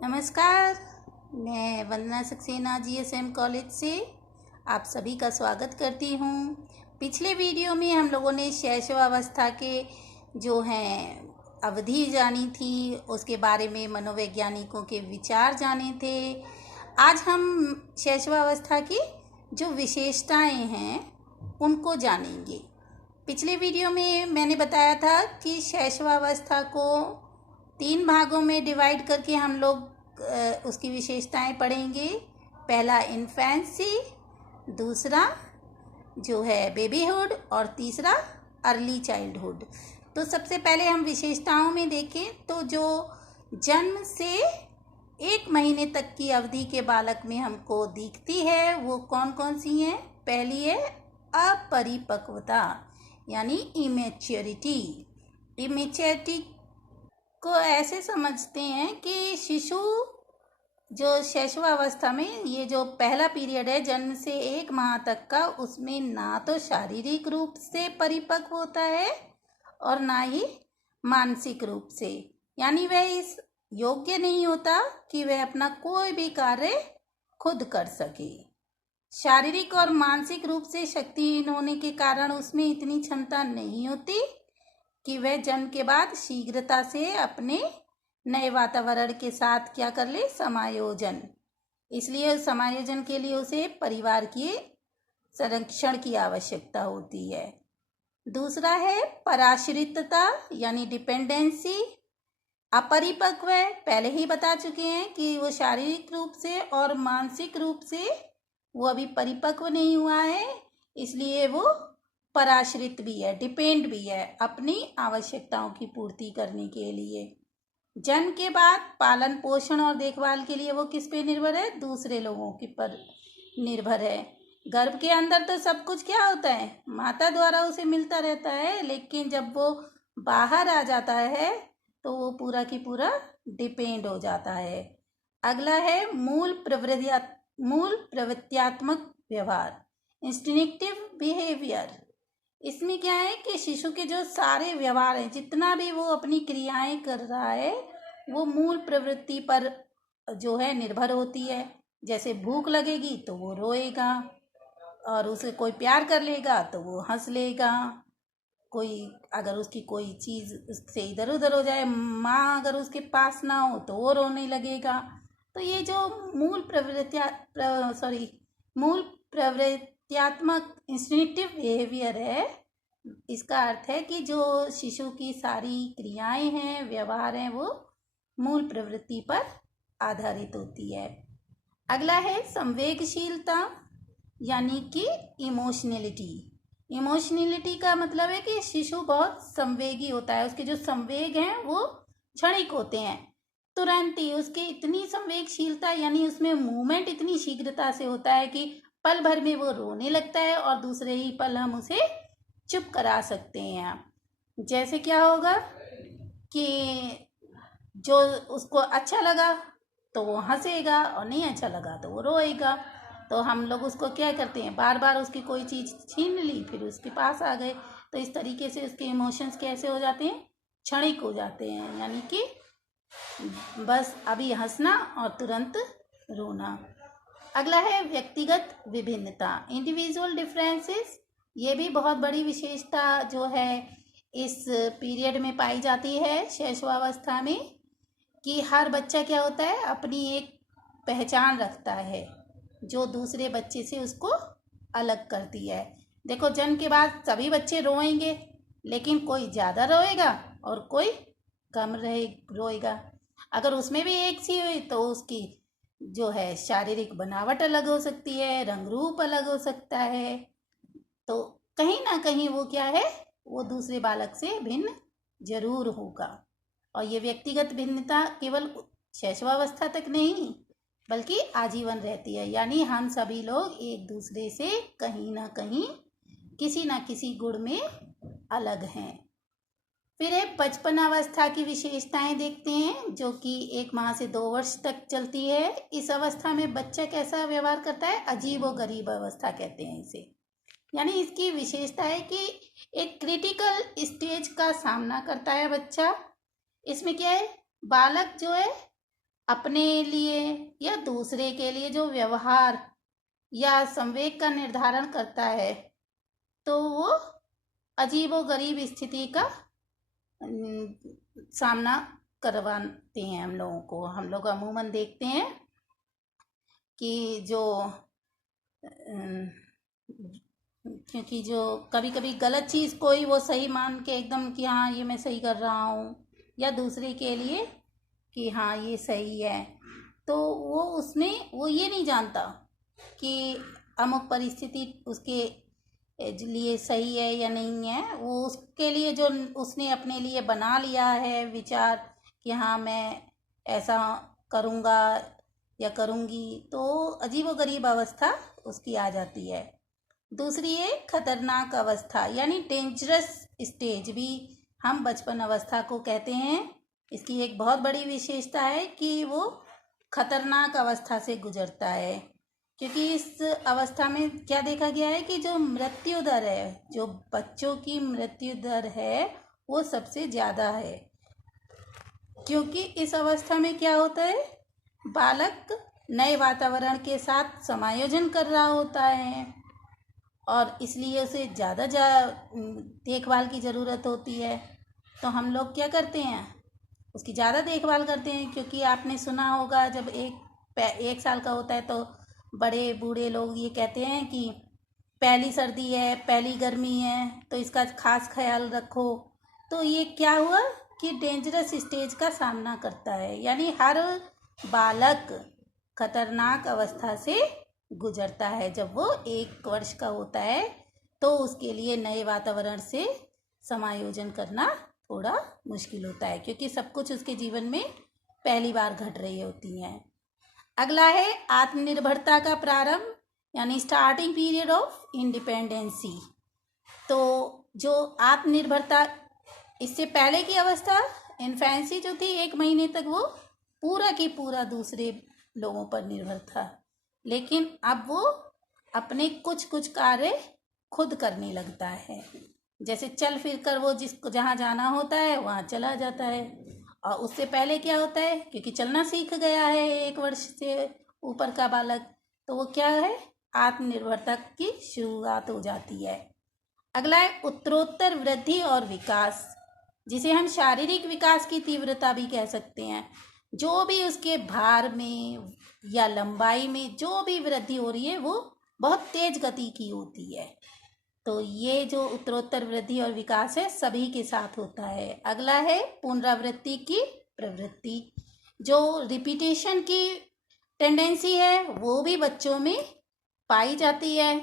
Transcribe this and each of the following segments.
नमस्कार। मैं वंदना Saxena GSM college से आप सभी का स्वागत करती हूँ। पिछले वीडियो में हम लोगों ने शैशवावस्था के जो हैं अवधि जानी थी, उसके बारे में मनोवैज्ञानिकों के विचार जाने थे। आज हम शैशवावस्था की जो विशेषताएं हैं उनको जानेंगे। पिछले वीडियो में मैंने बताया था कि शैशवावस्था को 3 भागों में डिवाइड करके हम लोग उसकी विशेषताएं पढ़ेंगे। पहला इन्फेंसी, दूसरा जो है बेबीहुड और तीसरा अर्ली चाइल्डहुड। तो सबसे पहले हम विशेषताओं में देखें तो जो जन्म से 1 महीने तक की अवधि के बालक में हमको दिखती है वो कौन कौन सी हैं। पहली है अपरिपक्वता यानी इमेच्योरिटी। इमेच्योरिटी को ऐसे समझते हैं कि शिशु जो शैशवावस्था में ये जो पहला पीरियड है जन्म से 1 माह तक का, उसमें ना तो शारीरिक रूप से परिपक्व होता है और ना ही मानसिक रूप से, यानी वह इस योग्य नहीं होता कि वह अपना कोई भी कार्य खुद कर सके। शारीरिक और मानसिक रूप से शक्तिहीन होने के कारण उसमें इतनी क्षमता नहीं होती कि वह जन्म के बाद शीघ्रता से अपने नए वातावरण के साथ क्या कर ले, समायोजन। इसलिए समायोजन के लिए उसे परिवार के संरक्षण की आवश्यकता होती है। दूसरा है पराश्रितता यानी डिपेंडेंसी। अपरिपक्व है, पहले ही बता चुके हैं कि वो शारीरिक रूप से और मानसिक रूप से वो अभी परिपक्व नहीं हुआ है, इसलिए वो पराश्रित भी है, डिपेंड भी है अपनी आवश्यकताओं की पूर्ति करने के लिए। जन्म के बाद पालन पोषण और देखभाल के लिए वो किस पे निर्भर है, दूसरे लोगों के पर निर्भर है। गर्भ के अंदर तो सब कुछ क्या होता है, माता द्वारा उसे मिलता रहता है, लेकिन जब वो बाहर आ जाता है तो वो पूरा की पूरा डिपेंड हो जाता है। अगला है मूल प्रवृत्त्यात्मक व्यवहार, इंस्टिंक्टिव बिहेवियर। इसमें क्या है कि शिशु के जो सारे व्यवहार हैं, जितना भी वो अपनी क्रियाएं कर रहा है, वो मूल प्रवृत्ति पर जो है निर्भर होती है। जैसे भूख लगेगी तो वो रोएगा, और उसे कोई प्यार कर लेगा तो वो हंस लेगा। कोई अगर उसकी कोई चीज़ उससे इधर उधर हो जाए, माँ अगर उसके पास ना हो तो वो रोने लगेगा। तो ये जो मूल प्रवृत्त्यात्मक इंस्टिंक्टिव बिहेवियर है, इसका अर्थ है कि जो शिशु की सारी क्रियाएं हैं, व्यवहार हैं, वो मूल प्रवृत्ति पर आधारित होती है। अगला है संवेगशीलता यानी कि इमोशनलिटी। इमोशनलिटी का मतलब है कि शिशु बहुत संवेगी होता है, उसके जो संवेग हैं वो क्षणिक होते हैं, तुरंत ही उसकी इतनी संवेगशीलता यानी उसमें मूवमेंट इतनी शीघ्रता से होता है कि पल भर में वो रोने लगता है और दूसरे ही पल हम उसे चुप करा सकते हैं। जैसे क्या होगा कि जो उसको अच्छा लगा तो वो हंसेगा और नहीं अच्छा लगा तो वो रोएगा। तो हम लोग उसको क्या करते हैं, बार बार उसकी कोई चीज़ छीन ली फिर उसके पास आ गए, तो इस तरीके से उसके इमोशंस कैसे हो जाते हैं, क्षणिक हो जाते हैं, यानी कि बस अभी हंसना और तुरंत रोना। अगला है व्यक्तिगत विभिन्नता, इंडिविजुअल डिफरेंसेस। ये भी बहुत बड़ी विशेषता जो है इस पीरियड में पाई जाती है शैशवावस्था में, कि हर बच्चा क्या होता है, अपनी एक पहचान रखता है जो दूसरे बच्चे से उसको अलग करती है। देखो जन्म के बाद सभी बच्चे रोएंगे, लेकिन कोई ज़्यादा रोएगा और कोई कम रोएगा। अगर उसमें भी एक सी हुई तो उसकी जो है शारीरिक बनावट अलग हो सकती है, रंग रूप अलग हो सकता है, तो कहीं ना कहीं वो क्या है, वो दूसरे बालक से भिन्न जरूर होगा। और ये व्यक्तिगत भिन्नता केवल शैशवावस्था तक नहीं बल्कि आजीवन रहती है, यानी हम सभी लोग एक दूसरे से कहीं ना कहीं किसी ना किसी गुण में अलग हैं। फिर है बचपन अवस्था की विशेषताएं देखते हैं, जो कि 1 माह से 2 वर्ष तक चलती है। इस अवस्था में बच्चा कैसा व्यवहार करता है, अजीबोगरीब अवस्था कहते हैं इसे। यानी इसकी विशेषता है कि एक क्रिटिकल स्टेज का सामना करता है बच्चा। इसमें क्या है, बालक जो है अपने लिए या दूसरे के लिए जो व्यवहार या संवेग का निर्धारण करता है, तो वो अजीबोगरीब स्थिति का सामना करवाते हैं हम लोगों को। हम लोग अमूमन देखते हैं कि जो क्योंकि जो कभी कभी गलत चीज़ कोई वो सही मान के एकदम कि हाँ ये मैं सही कर रहा हूँ, या दूसरे के लिए कि हाँ ये सही है, तो वो उसमें वो ये नहीं जानता कि अमुक परिस्थिति उसके लिए सही है या नहीं है। वो उसके लिए जो उसने अपने लिए बना लिया है विचार कि हाँ मैं ऐसा करूँगा या करूँगी, तो अजीबोगरीब अवस्था उसकी आ जाती है। दूसरी है खतरनाक अवस्था, यानी डेंजरस स्टेज भी हम बचपन अवस्था को कहते हैं। इसकी एक बहुत बड़ी विशेषता है कि वो खतरनाक अवस्था से गुजरता है, क्योंकि इस अवस्था में क्या देखा गया है कि जो मृत्यु दर है, जो बच्चों की मृत्यु दर है, वो सबसे ज़्यादा है। क्योंकि इस अवस्था में क्या होता है, बालक नए वातावरण के साथ समायोजन कर रहा होता है और इसलिए उसे ज़्यादा देखभाल की ज़रूरत होती है। तो हम लोग क्या करते हैं, उसकी ज़्यादा देखभाल करते हैं। क्योंकि आपने सुना होगा जब एक साल का होता है तो बड़े बूढ़े लोग ये कहते हैं कि पहली सर्दी है, पहली गर्मी है, तो इसका खास ख्याल रखो। तो ये क्या हुआ कि डेंजरस स्टेज का सामना करता है, यानी हर बालक खतरनाक अवस्था से गुजरता है। जब वो 1 वर्ष का होता है तो उसके लिए नए वातावरण से समायोजन करना थोड़ा मुश्किल होता है, क्योंकि सब कुछ उसके जीवन में पहली बार घट रही होती हैं। अगला है आत्मनिर्भरता का प्रारंभ, यानी स्टार्टिंग पीरियड ऑफ इंडिपेंडेंसी। तो जो आत्मनिर्भरता, इससे पहले की अवस्था इन्फेंसी जो थी, 1 महीने तक वो पूरा की पूरा दूसरे लोगों पर निर्भर था, लेकिन अब वो अपने कुछ कुछ कार्य खुद करने लगता है। जैसे चल फिर कर वो जिसको जहाँ जाना होता है वहाँ चला जाता है। और उससे पहले क्या होता है, क्योंकि चलना सीख गया है 1 वर्ष से ऊपर का बालक, तो वो क्या है, आत्मनिर्भरता की शुरुआत हो जाती है। अगला है उत्तरोत्तर वृद्धि और विकास, जिसे हम शारीरिक विकास की तीव्रता भी कह सकते हैं। जो भी उसके भार में या लंबाई में जो भी वृद्धि हो रही है वो बहुत तेज गति की होती है। तो ये जो उत्तरोत्तर वृद्धि और विकास है सभी के साथ होता है। अगला है पुनरावृत्ति की प्रवृत्ति, जो रिपीटेशन की टेंडेंसी है वो भी बच्चों में पाई जाती है।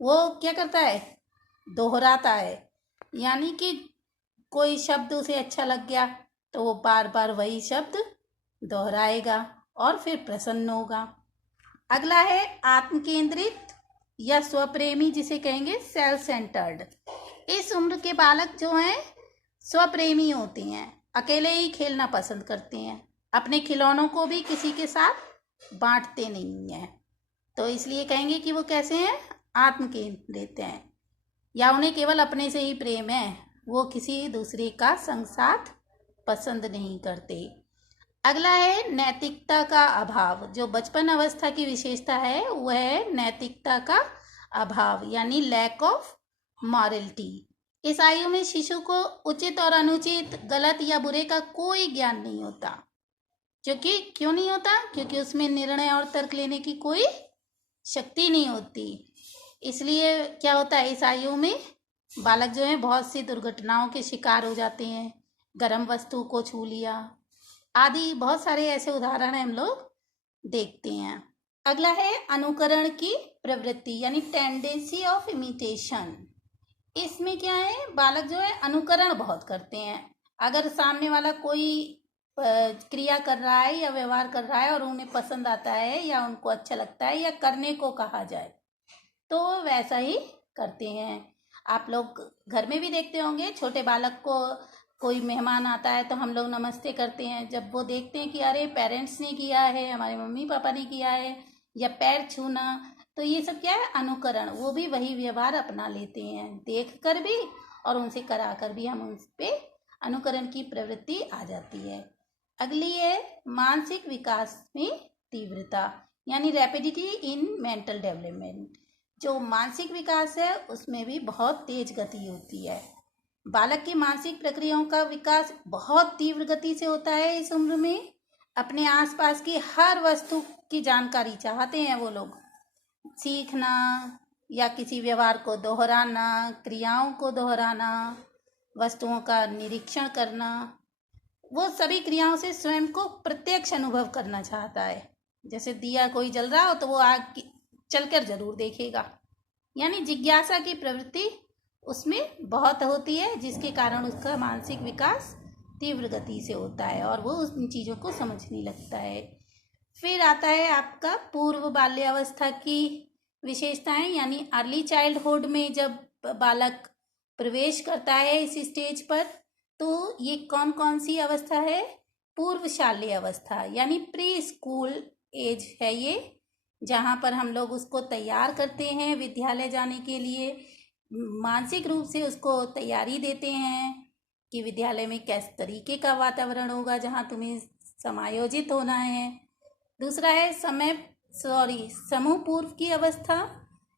वो क्या करता है, दोहराता है, यानी कि कोई शब्द उसे अच्छा लग गया तो वो बार बार वही शब्द दोहराएगा और फिर प्रसन्न होगा। अगला है आत्मकेंद्रित या स्वप्रेमी, जिसे कहेंगे सेल्फ सेंटर्ड। इस उम्र के बालक जो हैं स्वप्रेमी होते हैं, अकेले ही खेलना पसंद करते हैं, अपने खिलौनों को भी किसी के साथ बांटते नहीं हैं। तो इसलिए कहेंगे कि वो कैसे हैं, आत्मकेंद्रित हैं, या उन्हें केवल अपने से ही प्रेम है, वो किसी दूसरे का संग साथ पसंद नहीं करते। अगला है नैतिकता का अभाव। जो बचपन अवस्था की विशेषता है वह है नैतिकता का अभाव, यानी लैक ऑफ मॉरलिटी। इस आयु में शिशु को उचित और अनुचित, गलत या बुरे का कोई ज्ञान नहीं होता। क्यों नहीं होता, क्योंकि उसमें निर्णय और तर्क लेने की कोई शक्ति नहीं होती। इसलिए क्या होता है, इस आयु में बालक जो है बहुत सी दुर्घटनाओं के शिकार हो जाते हैं। गर्म वस्तु को छू लिया आदि, बहुत सारे ऐसे उदाहरण हम लोग देखते हैं। अगला है अनुकरण की प्रवृत्ति, यानी टेंडेंसी ऑफ इमिटेशन। इसमें क्या है, बालक जो है अनुकरण बहुत करते हैं। अगर सामने वाला कोई क्रिया कर रहा है या व्यवहार कर रहा है और उन्हें पसंद आता है या उनको अच्छा लगता है या करने को कहा जाए तो वैसा ही करते हैं। आप लोग घर में भी देखते होंगे, छोटे बालक को कोई मेहमान आता है तो हम लोग नमस्ते करते हैं। जब वो देखते हैं कि अरे पेरेंट्स ने किया है, हमारे मम्मी पापा ने किया है, या पैर छूना, तो ये सब क्या है, अनुकरण। वो भी वही व्यवहार अपना लेते हैं, देख कर भी और उनसे करा कर भी हम उन पे अनुकरण की प्रवृत्ति आ जाती है। अगली है मानसिक विकास में तीव्रता, यानी रैपिडिटी इन मेंटल डेवलपमेंट। जो मानसिक विकास है उसमें भी बहुत तेज गति होती है। बालक की मानसिक प्रक्रियाओं का विकास बहुत तीव्र गति से होता है इस उम्र में। अपने आसपास की हर वस्तु की जानकारी चाहते हैं वो लोग। सीखना या किसी व्यवहार को दोहराना, क्रियाओं को दोहराना, वस्तुओं का निरीक्षण करना, वो सभी क्रियाओं से स्वयं को प्रत्यक्ष अनुभव करना चाहता है। जैसे दिया कोई जल रहा हो तो वो आग चलकर जरूर देखेगा। यानी जिज्ञासा की प्रवृत्ति उसमें बहुत होती है, जिसके कारण उसका मानसिक विकास तीव्र गति से होता है और वो उन चीज़ों को समझने लगता है। फिर आता है आपका पूर्व बाल्यावस्था की विशेषताएं, यानी अर्ली चाइल्डहुड में जब बालक प्रवेश करता है इस स्टेज पर, तो ये कौन कौन सी अवस्था है? पूर्व शालेय अवस्था, यानी प्री स्कूल एज है ये, जहाँ पर हम लोग उसको तैयार करते हैं विद्यालय जाने के लिए। मानसिक रूप से उसको तैयारी देते हैं कि विद्यालय में किस तरीके का वातावरण होगा जहाँ तुम्हें समायोजित होना है। दूसरा है समूह पूर्व की अवस्था,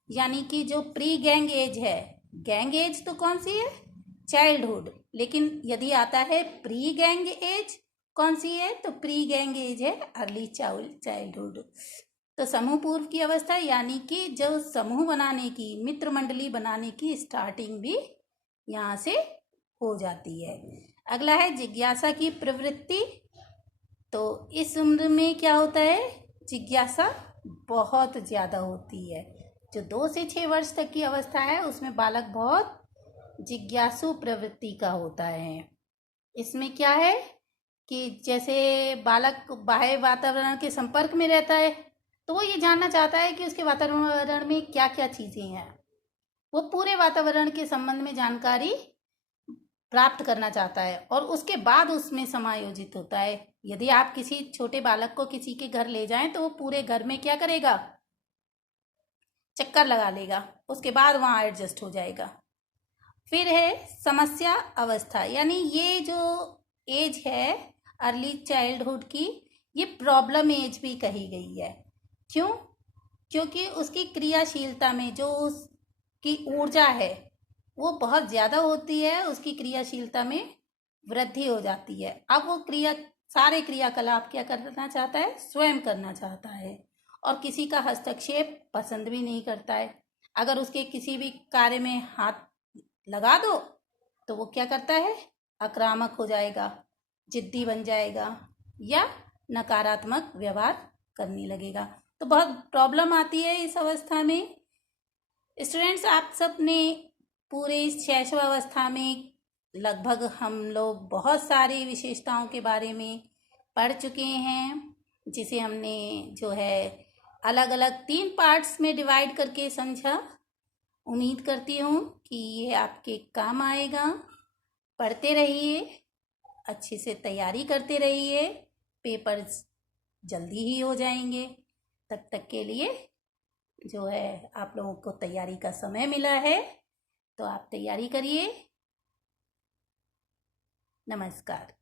यानी कि जो प्री गैंग एज है। गैंग एज तो कौन सी है? चाइल्डहुड। लेकिन यदि आता है प्री गैंग एज, कौन सी है? तो प्री गैंग एज है अर्ली चाइल्डहुड। तो समूह पूर्व की अवस्था, यानी कि जो समूह बनाने की, मित्र मंडली बनाने की स्टार्टिंग भी यहाँ से हो जाती है। अगला है जिज्ञासा की प्रवृत्ति। तो इस उम्र में क्या होता है? जिज्ञासा बहुत ज़्यादा होती है। जो 2 से 6 वर्ष तक की अवस्था है उसमें बालक बहुत जिज्ञासु प्रवृत्ति का होता है। इसमें क्या है कि जैसे बालक बाह्य वातावरण के संपर्क में रहता है तो वो ये जानना चाहता है कि उसके वातावरण में क्या क्या चीज़ें हैं। वो पूरे वातावरण के संबंध में जानकारी प्राप्त करना चाहता है और उसके बाद उसमें समायोजित होता है। यदि आप किसी छोटे बालक को किसी के घर ले जाएं तो वो पूरे घर में क्या करेगा? चक्कर लगा लेगा, उसके बाद वहाँ एडजस्ट हो जाएगा। फिर है समस्या अवस्था, यानी ये जो एज है अर्ली चाइल्डहुड की, ये प्रॉब्लम एज भी कही गई है। क्यों? क्योंकि उसकी क्रियाशीलता में जो उसकी ऊर्जा है वो बहुत ज़्यादा होती है, उसकी क्रियाशीलता में वृद्धि हो जाती है। अब वो सारे क्रियाकलाप क्या करना चाहता है? स्वयं करना चाहता है और किसी का हस्तक्षेप पसंद भी नहीं करता है। अगर उसके किसी भी कार्य में हाथ लगा दो तो वो क्या करता है? आक्रामक हो जाएगा, जिद्दी बन जाएगा या नकारात्मक व्यवहार करने लगेगा। तो बहुत प्रॉब्लम आती है इस अवस्था में। स्टूडेंट्स, आप सब ने पूरे इस शैशवावस्था में लगभग हम लोग बहुत सारी विशेषताओं के बारे में पढ़ चुके हैं, जिसे हमने जो है अलग अलग 3 पार्ट्स में डिवाइड करके समझा। उम्मीद करती हूँ कि ये आपके काम आएगा। पढ़ते रहिए, अच्छे से तैयारी करते रहिए, पेपर्स जल्दी ही हो जाएंगे। तब तक के लिए जो है आप लोगों को तैयारी का समय मिला है तो आप तैयारी करिए। नमस्कार।